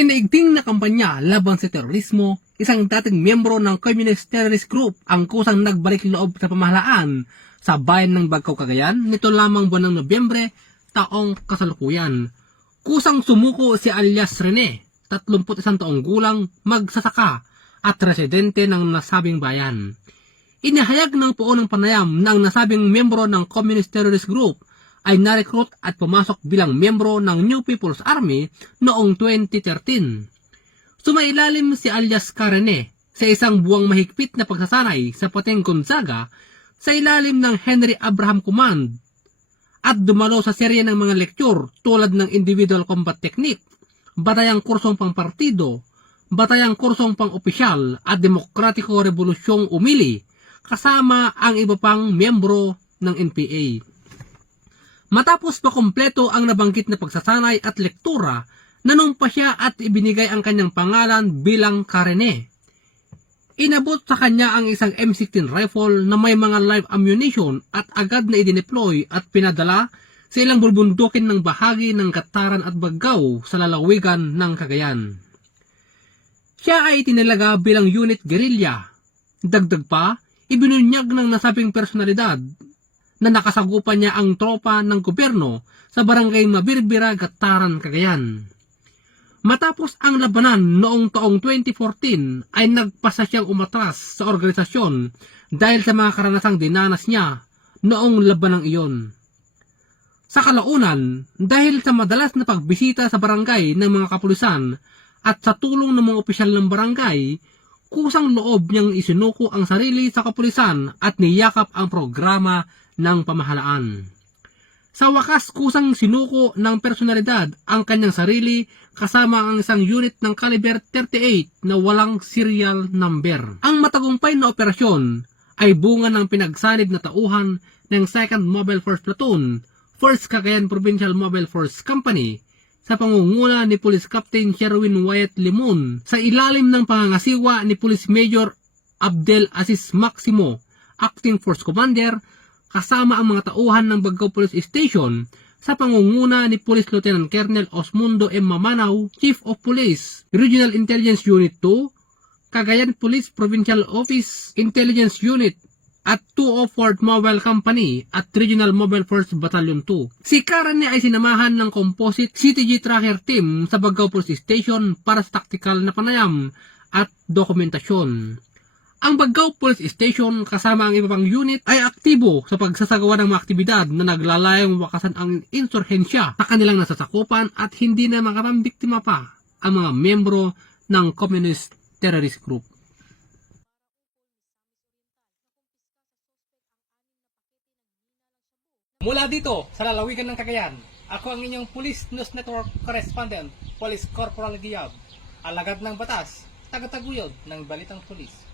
pinaigting na kampanya laban sa terorismo, isang dating miyembro ng Communist Terrorist Group ang kusang nagbalik loob sa pamahalaan sa bayan ng Bagcao, Cagayan nito lamang buwan ng Nobyembre taong kasalukuyan. Kusang sumuko si alias Rene, 31 taong gulang, magsasaka at residente ng nasabing bayan. Inihayag ng puo ng panayam na ang nasabing miyembro ng Communist Terrorist Group ay na-recruit at pumasok bilang miyembro ng New People's Army noong 2013. Sumailalim si alias Rene sa isang buwang mahigpit na pagsasanay sa Pateng Gonzaga sa ilalim ng Henry Abraham Command at dumalo sa serye ng mga lektur tulad ng Individual Combat Technique, Batayang Kursong Pangpartido, Batayang Kursong Pang-Opisyal at Demokratiko Revolusyong Umili kasama ang iba pang miyembro ng NPA. Matapos pakumpleto ang nabanggit na pagsasanay at lektura, nanumpa siya at ibinigay ang kanyang pangalan bilang Rene. Inabot sa kanya ang isang M16 rifle na may mga live ammunition at agad na idineploy at pinadala sa ilang bulbundukin ng bahagi ng Gataran at Bagcao sa lalawigan ng Cagayan. Siya ay itinilaga bilang unit guerrilla. Dagdag pa, ibinunyag ng nasabing personalidad na nakasagupan niya ang tropa ng gobyerno sa barangay Mabirbira, Gataran, Cagayan. Matapos ang labanan noong taong 2014 ay nagpasa siyang umatras sa organisasyon dahil sa mga karanasang dinanas niya noong labanang iyon. Sa kalaunan, dahil sa madalas na pagbisita sa barangay ng mga kapulisan at sa tulong ng mga opisyal ng barangay, kusang loob niyang isinuko ang sarili sa kapulisan at niyakap ang programa ng pamahalaan. Sa wakas, kusang sinuko ng personalidad ang kanyang sarili kasama ang isang unit ng caliber 38 na walang serial number. Ang matagumpay na operasyon ay bunga ng pinagsanib na tauhan ng 2nd Mobile Force Platoon, 1st Cagayan Provincial Mobile Force Company sa pangunguna ni Police Captain Sherwin Wyatt Limon sa ilalim ng pangangasiwa ni Police Major Abdel Aziz Maximo, Acting Force Commander, kasama ang mga tauhan ng Bagcao Police Station sa pangunguna ni Police Lieutenant Colonel Osmundo M. Mamanaw, Chief of Police, Regional Intelligence Unit 2, Cagayan Police Provincial Office Intelligence Unit at 204th Mobile Company at Regional Mobile Force Battalion 2. Si Rene ay sinamahan ng Composite CTG Tracker Team sa Bagcao Police Station para sa taktikal na panayam at dokumentasyon. Ang Bagcao Police Station kasama ang iba pang unit ay aktibo sa pagsasagawa ng mga aktibidad na naglalayong wakasan ang insurhensya sa kanilang nasasakupan at hindi na makapambiktima pa ang mga membro ng Communist Terrorist Group. Mula dito sa lalawigan ng Cagayan, ako ang inyong Police News Network Correspondent, Police Corporal Giab, alagad ng batas, tagataguyod ng Balitang Pulis.